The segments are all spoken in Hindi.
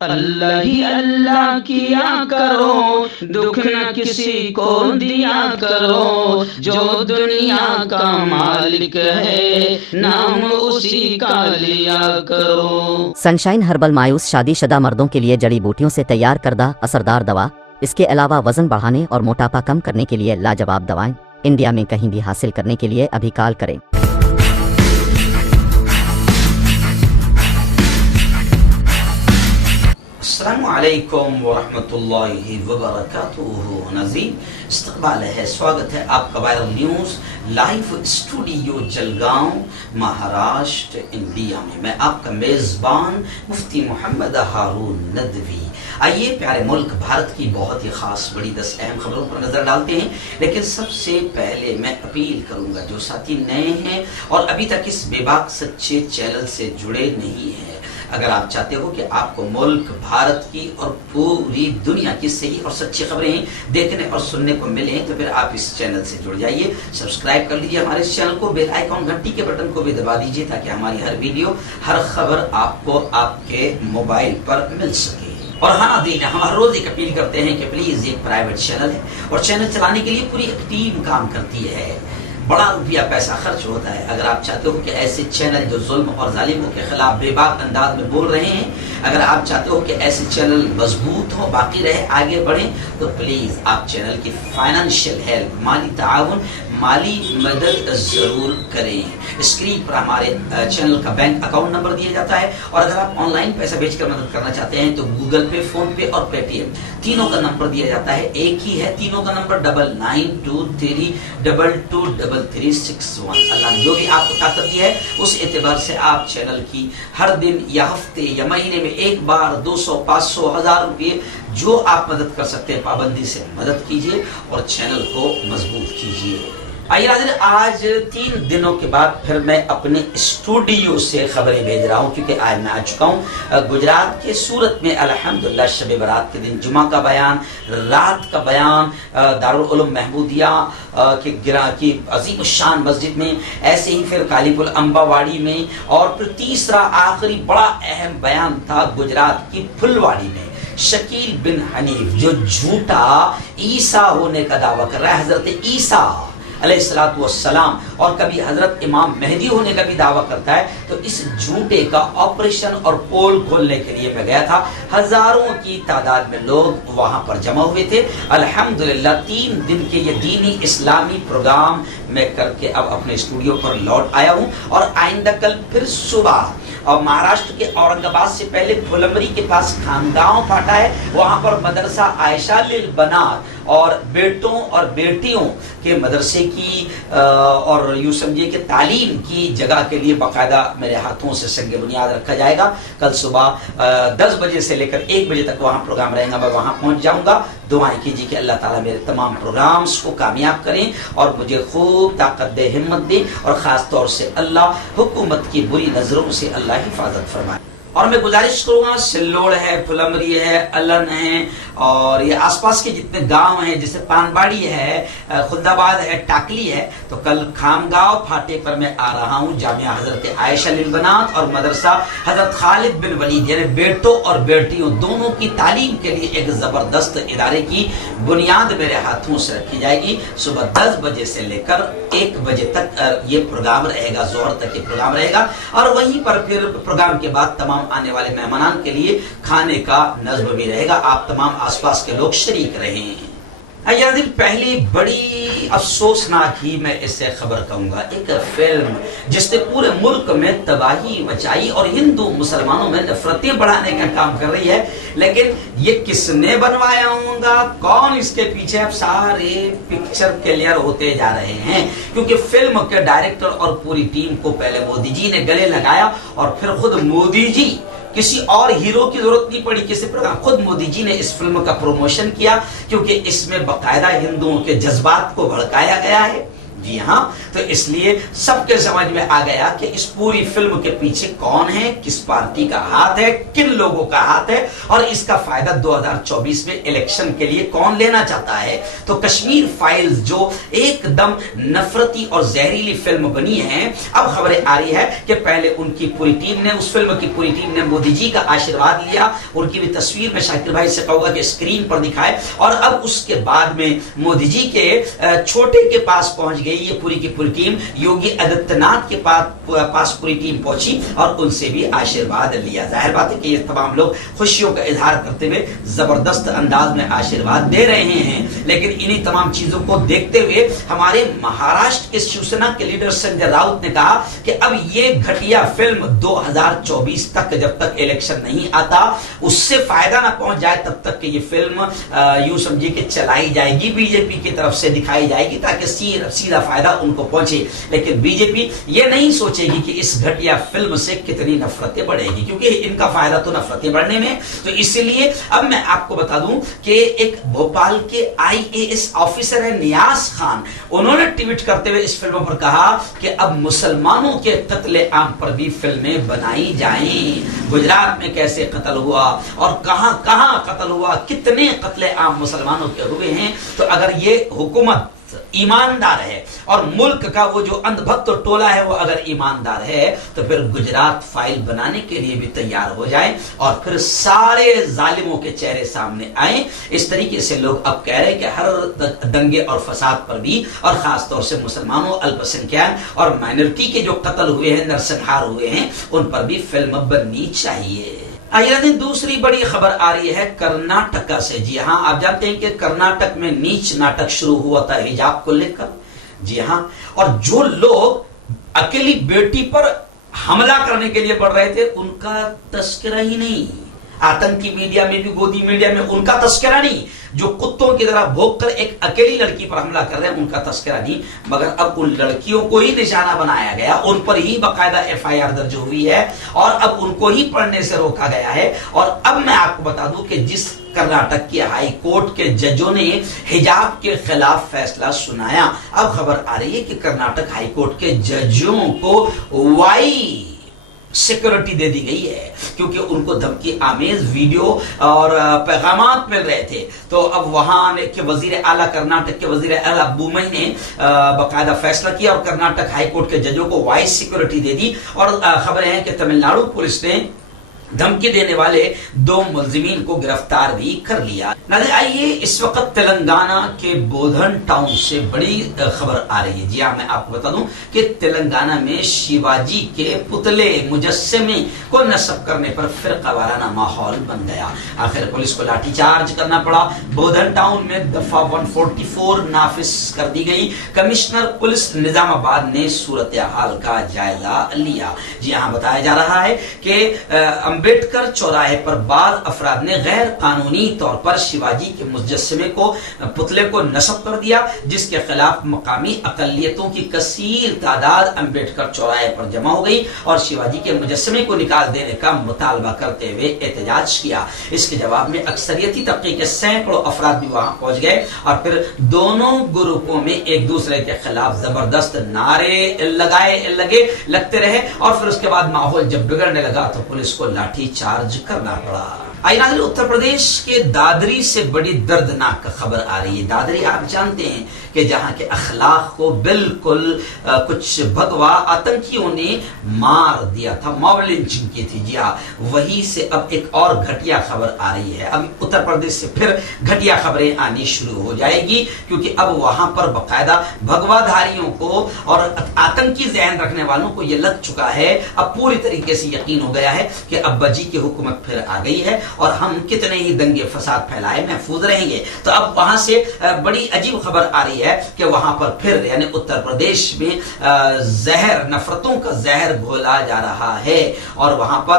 अल्लाह ही अल्लाह किया करो, दुख न किसी को दिया करो, जो दुनिया का मालिक है नाम उसी का लिया करो। सनशाइन हर्बल मायूस शादीशुदा मर्दों के लिए जड़ी बूटियों से तैयार करदा असरदार दवा। इसके अलावा वजन बढ़ाने और मोटापा कम करने के लिए लाजवाब दवाएं इंडिया में कहीं भी हासिल करने के लिए अभी कॉल करें। अस्सलामु अलैकुम वरहमतुल्लाहि वबरकातुहू। नाज़रीन, इस्तक़बाल है, स्वागत है आपका viral news live studio Jalgaon, Maharashtra, India में। मैं आपका मेज़बान मुफ्ती मोहम्मद हारून नदवी। आइए प्यारे मुल्क भारत की बहुत ही ख़ास बड़ी 10 अहम खबरों पर नज़र डालते हैं। लेकिन सबसे पहले मैं अपील करूँगा, जो साथी नए हैं और अभी तक इस बेबाक सच्चे चैनल से जुड़े नहीं हैं, अगर आप चाहते हो कि आपको मुल्क भारत की और पूरी दुनिया की सही और सच्ची खबरें देखने और सुनने को मिलें, तो फिर आप इस चैनल से जुड़ जाइए। सब्सक्राइब कर लीजिए हमारे इस चैनल को, बेल आइकॉन घंटी के बटन को भी दबा दीजिए, ताकि हमारी हर वीडियो, हर खबर आपको आपके मोबाइल पर मिल सके। और हाँ नाज़रीन, हम हर रोज एक अपील करते हैं कि प्लीज, ये प्राइवेट चैनल है और चैनल चलाने के लिए पूरी एक टीम काम करती है, बड़ा रुपया पैसा खर्च होता है। अगर आप चाहते हो कि ऐसे चैनल जो जुल्म और जालिमों के खिलाफ बेबाक अंदाज में बोल रहे हैं, अगर आप चाहते हो कि ऐसे चैनल मजबूत हो, बाकी रहे, आगे बढ़ें, तो प्लीज आप चैनल की फाइनेंशियल हेल्प, माली ताउन, माली मदद जरूर करें। स्क्रीन पर हमारे चैनल का बैंक अकाउंट नंबर दिया जाता है, और अगर आप ऑनलाइन पैसा भेजकर मदद करना चाहते हैं तो गूगल पे, फोन पे और पेटीएम तीनों का नंबर दिया जाता है, एक ही है तीनों का नंबर, 9923223361। अल्लाह ने जो भी आपको ताकत दी है, उस एतबार से आप चैनल की हर दिन या हफ्ते या महीने में एक बार 200, 500, 1000 रुपये जो आप मदद कर सकते हैं, पाबंदी से मदद कीजिए और चैनल को मजबूत कीजिए। आइए नाज़रीन, आज 3 दिनों के बाद फिर मैं अपने स्टूडियो से खबरें भेज रहा हूँ, क्योंकि आज मैं आ चुका हूँ गुजरात के सूरत में। अल्हम्दुलिल्लाह शब बारात के दिन जुमा का बयान, रात का बयान दारुल उलूम महमूदिया के गिरा की अजीम शान मस्जिद में, ऐसे ही फिर कालीपुर अम्बावाड़ी में, और फिर तीसरा आखिरी बड़ा अहम बयान था गुजरात की फुलवाड़ी में। शकील बिन हनीफ जो झूठा ईसा होने का दावा कर रहा है, हजरत ईसा अलैहिस्सलातु वस्सलाम, और कभी हजरत इमाम मेहदी होने का भी दावा करता है, तो इस झूठे का ऑपरेशन और पोल खोलने के लिए मैं गया था। हजारों की तादाद में लोग वहां पर जमा हुए थे। अल्हम्दुलिल्लाह 3 दिन के ये दीनी इस्लामी प्रोग्राम मैं करके अब अपने स्टूडियो पर लौट आया हूं, और आइंदा कल फिर सुबह, और महाराष्ट्र के औरंगाबाद से पहले फुलंबरी के पास खानगांव फाटा है, वहां पर मदरसा आयशा लिल बनात और बेटों और बेटियों के मदरसे की और यूँ समझिए कि तालीम की जगह के लिए बाकायदा मेरे हाथों से संग बुनियाद रखा जाएगा। कल सुबह 10 बजे से लेकर 1 बजे तक वहाँ प्रोग्राम रहेगा, मैं वहाँ पहुँच जाऊँगा। दुआएं कीजिए कि अल्लाह ताला मेरे तमाम प्रोग्राम्स को कामयाब करें और मुझे खूब ताकत दे, हिम्मत दे, और ख़ास तौर से अल्लाह हुकूमत की बुरी नज़रों से अल्लाह हिफाजत फरमाए। और मैं गुजारिश करूँगा, सिल्लोड़ है, फुलंबरी है, अलन है, और ये आसपास के जितने गांव हैं, जैसे पानबाड़ी है, खुदाबाद है, टाकली है, तो कल खामगांव फाटे पर मैं आ रहा हूँ। जामिया हजरत आयशा लिल बनात और मदरसा हजरत खालिद बिन वलीद, यानी बेटों और बेटियों दोनों की तालीम के लिए एक ज़बरदस्त इदारे की बुनियाद मेरे हाथों से रखी जाएगी। सुबह 10 बजे से लेकर 1 बजे तक ये प्रोग्राम रहेगा, जोहर तक ये प्रोग्राम रहेगा, और वहीं पर फिर प्रोग्राम के बाद तमाम आने वाले मेहमानान के लिए खाने का नज़्म भी रहेगा। आप तमाम आसपास के लोग शरीक रहें। दिन पहली बड़ी अफसोसनाक ही मैं इससे खबर कहूँगा, एक फिल्म जिसने पूरे मुल्क में तबाही मचाई और हिंदू मुसलमानों में नफरतें बढ़ाने का काम कर रही है, लेकिन ये किसने बनवाया होगा, कौन इसके पीछे, अब सारे पिक्चर क्लियर होते जा रहे हैं, क्योंकि फिल्म के डायरेक्टर और पूरी टीम को पहले मोदी जी ने गले लगाया, और फिर खुद मोदी जी, किसी और हीरो की जरूरत नहीं पड़ी किसी प्रकार, खुद मोदी जी ने इस फिल्म का प्रमोशन किया, क्योंकि इसमें बाकायदा हिंदुओं के जज्बात को भड़काया गया है। जी हाँ, तो इसलिए सबके समझ में आ गया कि इस पूरी फिल्म के पीछे कौन है, किस पार्टी का हाथ है, किन लोगों का हाथ है और इसका फायदा 2024 में इलेक्शन के लिए कौन लेना चाहता है। तो कश्मीर फाइल्स जो एकदम नफरती और जहरीली फिल्म बनी है, अब खबरें आ रही है कि पहले उनकी पूरी टीम ने, उस फिल्म की पूरी टीम ने मोदी जी का आशीर्वाद लिया, उनकी भी तस्वीर में शाकिर भाई से कहूंगा कि स्क्रीन पर दिखाए, और अब उसके बाद में मोदी जी के छोटे के पास पहुंच गई ये पूरी की पूरी टीम। योगी आदित्यनाथ के पास पूरी टीम पहुंची और उनसे भी आशीर्वाद लिया। जाहिर बात है कि ये तमाम लोग खुशियों का इजहार करते हुए जबरदस्त अंदाज में आशीर्वाद दे रहे हैं। लेकिन इन्हीं तमाम चीजों को देखते हुए हमारे महाराष्ट्र के शिवसेना के लीडर संजय राउत ने कहा कि अब ये घटिया फिल्म 2024 तक, जब तक इलेक्शन नहीं आता, उससे फायदा ना पहुंच जाए तब तक कि ये फिल्म यूं समझिए कि चलाई जाएगी, बीजेपी की तरफ से दिखाई जाएगी ताकि सीधा फायदा उनको पहुंचे। लेकिन बीजेपी ये नहीं सोचेगी कि इस घटिया फिल्म से कितनी नफरतें बढ़ेगी, क्योंकि इनका फायदा तो नफरतें बढ़ने में। तो इसलिए अब मैं आपको बता दूं कि एक भोपाल के IAS ऑफिसर है नियाज खान, उन्होंने ट्वीट करते हुए इस फिल्म पर कहा कि अब मुसलमानों के कत्ले आम पर भी फिल्में बनाई जाएं। गुजरात में कैसे कत्ल हुआ और कहां कहां कत्ल हुआ, कितने कत्ले आम मुसलमानों के हुए हैं। तो अगर ये हुकूमत ईमानदार है और मुल्क का वो जो अंधभक्त टोला है वो अगर ईमानदार है, तो फिर गुजरात फाइल बनाने के लिए भी तैयार हो जाए और फिर सारे जालिमों के चेहरे सामने आए। इस तरीके से लोग अब कह रहे हैं कि हर दंगे और फसाद पर भी, और खासतौर से मुसलमानों, अल्पसंख्यक और माइनॉरिटी के जो कत्ल हुए हैं, नरसंहार हुए हैं, उन पर भी फिल्म बननी चाहिए। आइए दिन दूसरी बड़ी खबर आ रही है कर्नाटक से। जी हाँ, आप जानते हैं कि कर्नाटक में नीच नाटक शुरू हुआ था हिजाब को लेकर। जी हाँ, और जो लोग अकेली बेटी पर हमला करने के लिए बढ़ रहे थे उनका तस्करा ही नहीं, आतंकी मीडिया में भी, गोदी मीडिया में उनका तस्करा नहीं, जो कुत्तों की तरह भोंककर एक अकेली लड़की पर हमला कर रहे हैं उनका तस्करा नहीं, मगर अब उन लड़कियों को ही निशाना बनाया गया, उन पर ही बाकायदा FIR दर्ज हुई है और अब उनको ही पढ़ने से रोका गया है। और अब मैं आपको बता दूं कि जिस कर्नाटक की हाई कोर्ट के जजों ने हिजाब के खिलाफ फैसला सुनाया, अब खबर आ रही है कि कर्नाटक हाई कोर्ट के जजों को वाई सिक्योरिटी दे दी गई है, क्योंकि उनको धमकी आमेज वीडियो और पैगामात मिल रहे थे। तो अब वहां के वजीर आला, कर्नाटक के वजीर आला बुमई ने बाकायदा फैसला किया और कर्नाटक हाई कोर्ट के जजों को वाइस सिक्योरिटी दे दी। और खबरें हैं कि तमिलनाडु पुलिस ने धमकी देने वाले 2 मुलजिमीन को गिरफ्तार भी कर लिया। नाज़रीन आइए इस वक्त तेलंगाना के बोधन टाउन से बड़ी खबर आ रही है। जी हाँ, मैं आपको बता दूं कि तेलंगाना में शिवाजी के पुतले मुजस्समे को नस्ब करने पर फिरका वाराना माहौल बन गया। आखिर पुलिस को लाठीचार्ज करना पड़ा। बोधन टाउन में दफा 144 नाफिज कर दी गई। कमिश्नर पुलिस निजामाबाद ने सूरत हाल का जायजा लिया। जी हाँ, बताया जा रहा है कि अंबेडकर चौराहे पर बाद अफराद ने गैर कानूनी तौर पर शिवाजी के मुजस्समे को, पुतले को नस्ब कर दिया, जिसके खिलाफ मकामी अकलियतों की कसीर तादाद अंबेडकर चौराहे पर जमा हो गई और शिवाजी के मुजस्समे को निकाल देने का मुतालबा करते हुए एहतजाज किया। इसके जवाब में अक्सरियती तबके के सैकड़ों अफराद भी वहां पहुंच गए और फिर दोनों ग्रुपों में एक दूसरे के खिलाफ जबरदस्त नारे लगते रहे और फिर उसके बाद माहौल जब बिगड़ने लगा तो पुलिस को लाठी चार्ज करना पड़ा। आइए नाज़रीन, उत्तर प्रदेश के दादरी से बड़ी दर्दनाक खबर आ रही है। दादरी आप जानते हैं कि जहां के अखलाक को बिल्कुल कुछ भगवा आतंकियों ने मार दिया था, मॉब लिंचिंग की थी। जी हाँ, वहीं से अब एक और घटिया खबर आ रही है। अब उत्तर प्रदेश से फिर घटिया खबरें आनी शुरू हो जाएगी, क्योंकि अब वहां पर बाकायदा भगवाधारियों को और आतंकी जहन रखने वालों को यह लग चुका है, अब पूरी तरीके से यकीन हो गया है कि अब्बा जी की हुकूमत फिर आ गई है और हम कितने ही दंगे फसाद फैलाए महफूज रहेंगे। तो अब वहां से बड़ी अजीब खबर आ रही है कि वहां पर फिर यानी उत्तर प्रदेश में जहर, नफरतों का जहर घोला जा रहा है। और वहां पर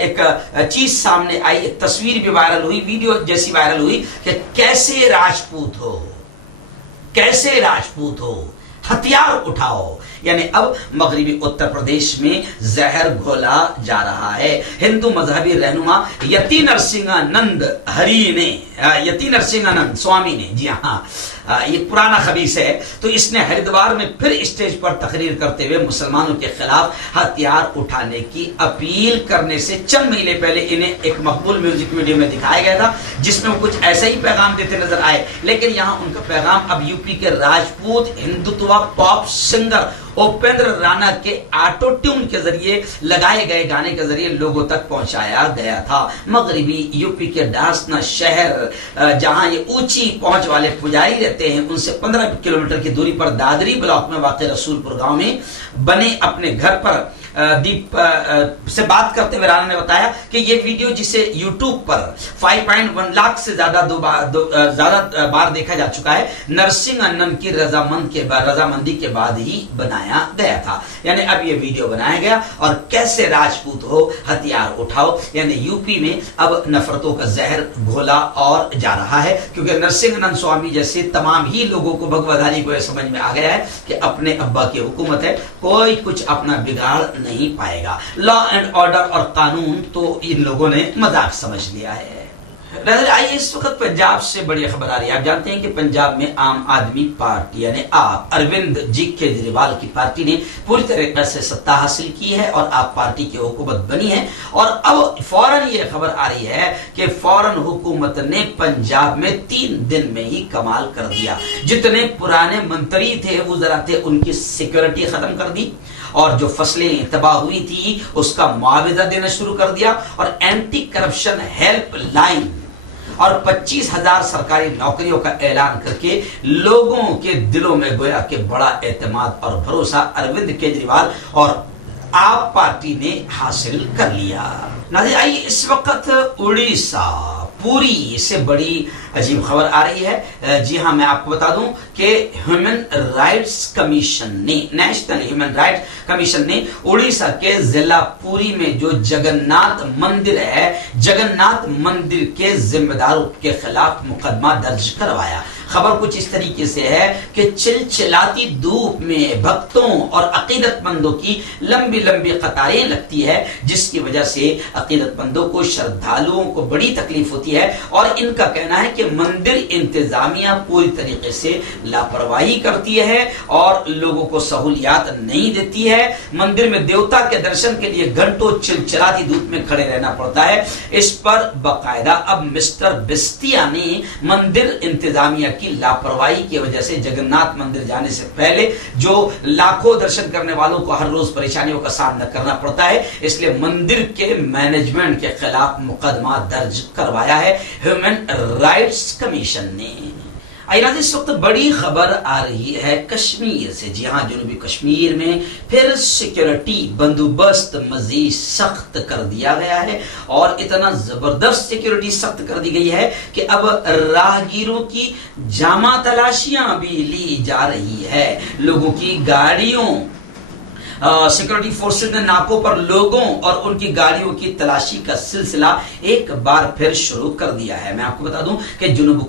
एक चीज सामने आई, एक तस्वीर भी वायरल हुई, वीडियो जैसी वायरल हुई कि कैसे राजपूत हो हथियार उठाओ। यानी अब मगरिबी उत्तर प्रदेश में जहर घोला जा रहा है। हिंदू मजहबी रहनुमा यति नरसिंहानंद स्वामी ने, जी हाँ, ये पुराना खबीस है। तो इसने हरिद्वार में फिर स्टेज पर तकरीर करते हुए मुसलमानों के खिलाफ हथियार उठाने की अपील करने से चंद महीने पहले इन्हें एक मकबूल म्यूजिक वीडियो में दिखाया गया था, जिसमें वो कुछ ऐसा ही पैगाम देते नजर आए। लेकिन यहाँ उनका पैगाम अब यूपी के राजपूत हिंदुत्व पॉप सिंगर उपेंद्र राणा के ऑटो ट्यून के जरिए लगाए गए गाने के जरिए लोगों तक पहुंचाया गया था। मगरबी यूपी के डासना शहर, जहां ये ऊंची पहुंच वाले पुजारी रहते हैं, उनसे 15 किलोमीटर की दूरी पर दादरी ब्लॉक में वाक़ रसूलपुर गांव में बने अपने घर पर दीप से बात करते हुए राणा ने बताया कि ये वीडियो जिसे YouTube पर 5.1 लाख से ज्यादा बार देखा जा चुका है, नरसिंह अन्नन की रजामंदी के बाद ही बनाया गया था। यानी अब ये वीडियो बनाया गया और कैसे राजपूत हो हथियार उठाओ, यानी यूपी में अब नफरतों का जहर घोला और जा रहा है, क्योंकि नरसिंह नंद स्वामी जैसे तमाम ही लोगों को भगवधारी को यह समझ में आ गया है कि अपने अब्बा की हुकूमत है, कोई कुछ अपना बिगाड़ नहीं पाएगा। लॉ एंड ऑर्डर और कानून तो इन लोगों ने मजाक समझ लिया है। आइए इस वक्त पंजाब से बड़ी खबर आ रही है। आप जानते हैं कि पंजाब में आम आदमी पार्टी यानी आप अरविंद जी केजरीवाल की पार्टी ने पूरी तरीके से सत्ता हासिल की है और आप पार्टी की हुकूमत बनी है। और अब फौरन ये खबर आ रही है कि फौरन हुकूमत ने पंजाब में 3 दिन में ही कमाल कर दिया। जितने पुराने मंत्री थे वुज़रा थे, उनकी सिक्योरिटी खत्म कर दी और जो फसलें तबाह हुई थी उसका मुआवजा देना शुरू कर दिया और एंटी करप्शन हेल्पलाइन और 25,000 सरकारी नौकरियों का ऐलान करके लोगों के दिलों में गोया के बड़ा एतमाद और भरोसा अरविंद केजरीवाल और आप पार्टी ने हासिल कर लिया। नाज़रीन, आइए इस वक्त उड़ीसा पुरी से बड़ी अजीब खबर आ रही है। जी हाँ, मैं आपको बता दूं कि ह्यूमन राइट्स कमीशन ने, नेशनल ह्यूमन राइट्स कमीशन ने उड़ीसा के जिला पुरी में जो जगन्नाथ मंदिर है, जगन्नाथ मंदिर के जिम्मेदारों के खिलाफ मुकदमा दर्ज करवाया। खबर कुछ इस तरीके से है कि चिलचिलाती धूप में भक्तों और अकीदतमंदों की लंबी लंबी कतारें लगती है, जिसकी वजह से अकीदतमंदों को, श्रद्धालुओं को बड़ी तकलीफ होती है। और इनका कहना है कि मंदिर इंतजामिया पूरी तरीके से लापरवाही करती है और लोगों को सहूलियात नहीं देती है। मंदिर में देवता के दर्शन के लिए घंटों चिलचिलाती धूप में खड़े रहना पड़ता है। इस पर बाकायदा अब मिस्टर बिस्तिया ने मंदिर इंतजामिया की लापरवाही की वजह से जगन्नाथ मंदिर जाने से पहले जो लाखों दर्शन करने वालों को हर रोज परेशानियों का सामना करना पड़ता है, इसलिए मंदिर के मैनेजमेंट के खिलाफ मुकदमा दर्ज करवाया है ह्यूमन राइट्स कमीशन ने। आइए इस वक्त बड़ी खबर आ रही है कश्मीर से। जी हाँ, जनूबी कश्मीर में फिर सिक्योरिटी बंदोबस्त मजीद सख्त कर दिया गया है और इतना जबरदस्त सिक्योरिटी सख्त कर दी गई है कि अब राहगीरों की जामा तलाशियां भी ली जा रही है। लोगों की गाड़ियों, सिक्योरिटी फोर्सेज ने नाकों पर लोगों और उनकी गाड़ियों की तलाशी का सिलसिला एक बार फिर शुरू कर दिया है। मैं आपको बता दूं कि जनूबी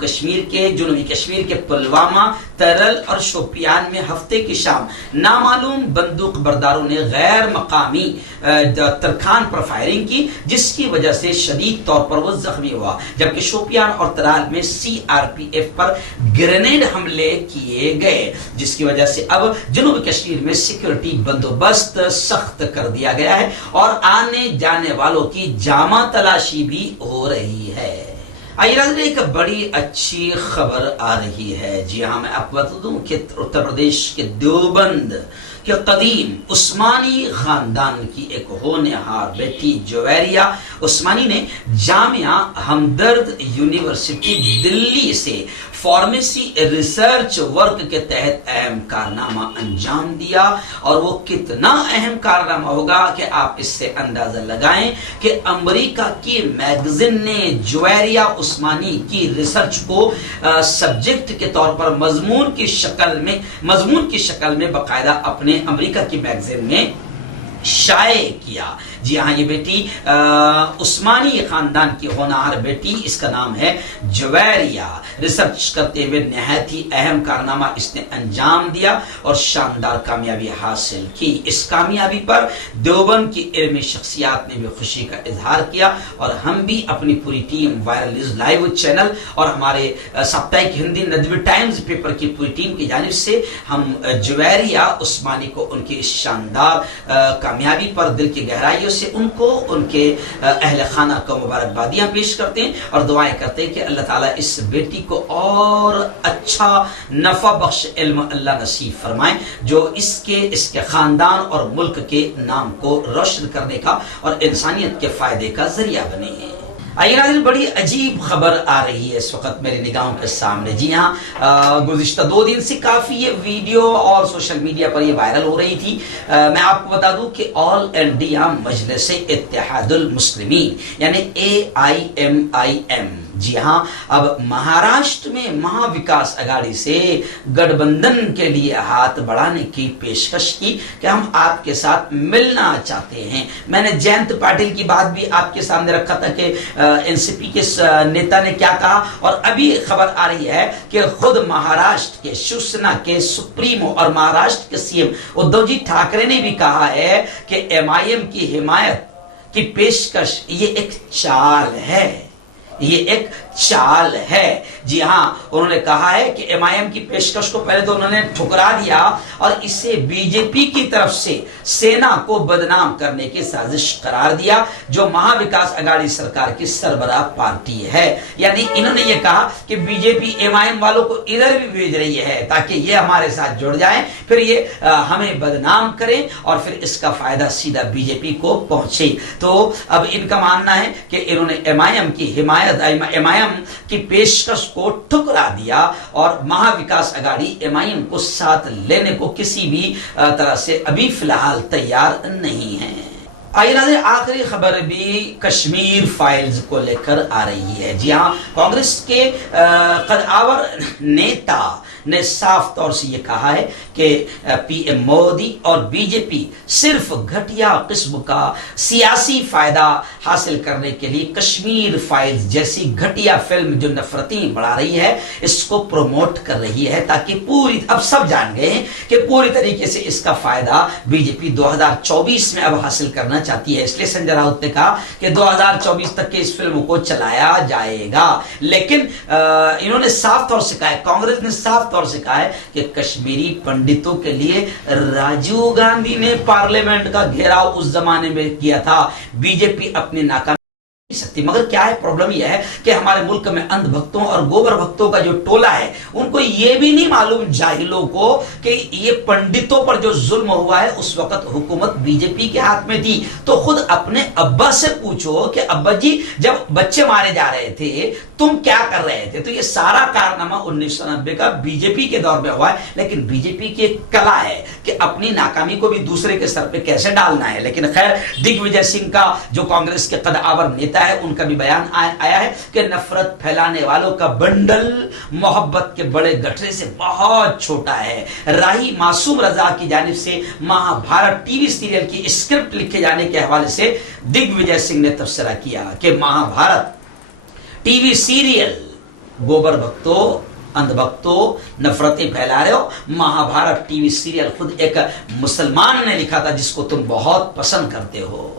कश्मीर के पुलवामा, तरल और शोपियान में हफ्ते की शाम नामालूम बंदूक बरदारों ने गैर मकामी तरखान पर फायरिंग की, जिसकी वजह से शदीद तौर पर वो जख्मी हुआ। जबकि शोपियान और तराल में CRPF पर ग्रेनेड हमले किए गए, जिसकी वजह से अब जनूबी कश्मीर में सिक्योरिटी बंदोबस्त सख्त कर दिया गया है और आने जाने वालों की जामा तलाशी भी हो रही है। आइए एक बड़ी अच्छी खबर आ रही है। जी हाँ, मैं आपको बता दूं कि उत्तर प्रदेश के देवबंद के कदीम उस्मानी खानदान की एक होनहार बेटी जुवैरिया उस्मानी ने जामिया हमदर्द यूनिवर्सिटी दिल्ली से फार्मेसी रिसर्च वर्क के तहत अहम कारनामा अंजाम दिया। और वो कितना अहम कारनामा होगा कि आप इससे अंदाजा लगाएं कि अमेरिका की मैगजीन ने जुवैरिया उस्मानी की रिसर्च को सब्जेक्ट के तौर पर मजमून की शक्ल में बाकायदा अपने अमेरिका की मैगजीन में शाये किया। जी हाँ, ये बेटी उस्मानी खानदान की होनहार बेटी, इसका नाम है जुवैरिया। रिसर्च करते हुए निहायत ही अहम कारनामा इसने अंजाम दिया और शानदार कामयाबी हासिल की। इस कामयाबी पर देवबंद की इल्मी शख्सियात ने भी खुशी का इजहार किया और हम भी अपनी पूरी team viral news live channel और हमारे साप्ताहिक हिंदी नदवी टाइम्स पेपर की पूरी टीम की जानिब से हम जुवैरिया उस्मानी को उनकी इस शानदार कामयाबी पर दिल की गहराइयों से उनको उनके अहले खाना को मुबारकबादियां पेश करते हैं और दुआएं करते हैं कि अल्लाह ताला इस बेटी को और अच्छा नफा बख्श इल्म अल्लाह नसीब फरमाए, जो इसके खानदान और मुल्क के नाम को रोशन करने का और इंसानियत के फायदे का जरिया बने। आइए नाज़रीन, बड़ी अजीब खबर आ रही है इस वक्त मेरी निगाहों के सामने। जी हाँ, गुज़िश्ता 2 दिन से काफ़ी ये वीडियो और सोशल मीडिया पर ये वायरल हो रही थी। मैं आपको बता दूं कि ऑल इंडिया मजलिस इत्तेहादुल मुस्लिमीन यानी AIMIM, जी हाँ, अब महाराष्ट्र में महाविकास अघाड़ी से गठबंधन के लिए हाथ बढ़ाने की पेशकश की कि हम आपके साथ मिलना चाहते हैं। मैंने जयंत पाटिल की बात भी आपके सामने रखा था कि एनसीपी के नेता ने क्या कहा, और अभी खबर आ रही है कि खुद महाराष्ट्र के शिवसेना के सुप्रीमो और महाराष्ट्र के सीएम उद्धव जी ठाकरे ने भी कहा है कि MIM की हिमायत की पेशकश ये एक चाल है, ये एक चाल है। जी हाँ, उन्होंने कहा है कि MIM की पेशकश को पहले तो उन्होंने ठुकरा दिया और इसे बीजेपी की तरफ से सेना को बदनाम करने की साजिश करार दिया, जो महाविकास अघाड़ी सरकार की सरबराह पार्टी है। यानी इन्होंने ये कहा कि बीजेपी MIM वालों को इधर भी भेज रही है ताकि ये हमारे साथ जुड़ जाएं, फिर ये हमें बदनाम करें और फिर इसका फायदा सीधा बीजेपी को पहुंचे। तो अब इनका मानना है कि इन्होंने MIM की हिमायत MIM की पेशकश को ठुकरा दिया और महाविकास अघाड़ी MIM को साथ लेने को किसी भी तरह से अभी फिलहाल तैयार नहीं है। आइए नाज़रीन, आखिरी खबर भी कश्मीर फाइल्स को लेकर आ रही है। जी हाँ, कांग्रेस के कदावर नेता ने साफ तौर से ये कहा है कि PM मोदी और बीजेपी सिर्फ घटिया किस्म का सियासी फायदा हासिल करने के लिए कश्मीर फाइल्स जैसी घटिया फिल्म जो नफरती बढ़ा रही है इसको प्रमोट कर रही है, ताकि अब सब जान गए हैं कि पूरी तरीके से इसका फायदा बीजेपी 2024 में अब हासिल करना चाहती है। इसलिए संजय राउत ने कहा कि 2024 तक के इस फिल्म को चलाया जाएगा। लेकिन इन्होंने साफ तौर से कहा है, कांग्रेस ने साफ तौर से कहा है कि कश्मीरी पंडितों के लिए राजीव गांधी ने पार्लियामेंट का घेराव उस जमाने में किया था, बीजेपी अपनी नाकामी सकती। मगर क्या है, प्रॉब्लम यह है कि हमारे मुल्क में अंधभक्तों और गोबर भक्तों का जो टोला है उनको यह भी नहीं मालूम, जाहिलों को, कि ये पंडितों पर जो जुल्म हुआ है उस वक्त हुकूमत बीजेपी के हाथ में थी। तो खुद अपने अब्बा से पूछो कि अब्बा जी जब बच्चे मारे जा रहे थे तुम क्या कर रहे थे। तो ये सारा कारनामा 1990 का बीजेपी के दौर में हुआ है। लेकिन बीजेपी की एक कला है कि अपनी नाकामी को भी दूसरे के सर पे कैसे डालना है। लेकिन खैर, दिग्विजय सिंह का जो कांग्रेस के कदावर नेता है उनका भी बयान आया है कि नफरत फैलाने वालों का बंडल मोहब्बत के बड़े गठरे से बहुत छोटा है। राही मासूम रजा की जानिब से महाभारत टीवी सीरियल की स्क्रिप्ट लिखे जाने के हवाले से दिग्विजय सिंह ने तबसरा किया कि महाभारत टीवी सीरियल गोबर भक्तों, अंधभक्तों, नफरतें फैला रहे हो। महाभारत टीवी सीरियल खुद एक मुसलमान ने लिखा था जिसको तुम बहुत पसंद करते हो।